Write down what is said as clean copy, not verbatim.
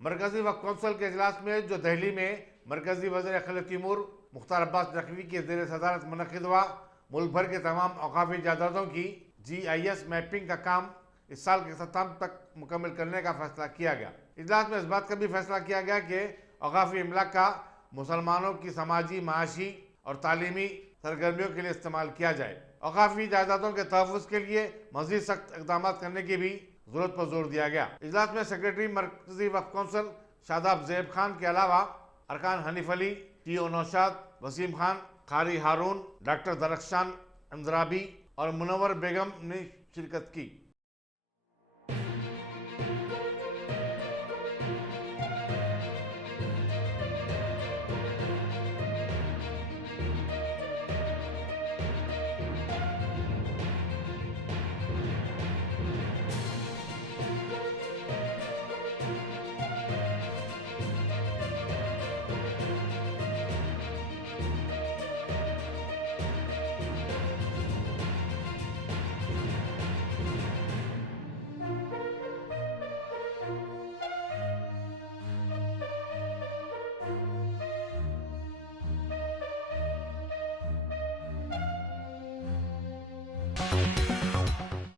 मरकजी वक्फ कौंसिल के इजलास में जो दिल्ली में मरकजी वज़ीर खलील तैमूर मुख्तार अब्बास नकवी के ज़ेर सदारत मुनक़िद हुआ, मुल्क भर के तमाम औक़ाफ़ी जायदादों की GIS मैपिंग का काम इस साल के अख्ताम तक मुकम्मल करने का फैसला किया गया। इजलास में इस बात का भी फैसला किया गया कि औक़ाफ़ी इमलाक का मुसलमानों की समाजी, माशी और तालीमी सरगर्मियों के लिए इस्तेमाल किया जाए। औक़ाफ़ी जायदादों के तहफ़्फ़ुज़ के लिए मज़ीद सख्त इक़दाम करने की भी ज़रूरत पर जोर दिया गया। इजलास में सेक्रेटरी मरकजी वक्फ कौंसिल शादाब ज़ैब खान के अलावा अरकान हनीफ अली, TO नौशाद, वसीम खान, कारी हारून, डॉक्टर दरख्शान अंद्राबी और मुनव्वर बेगम ने शिरकत की।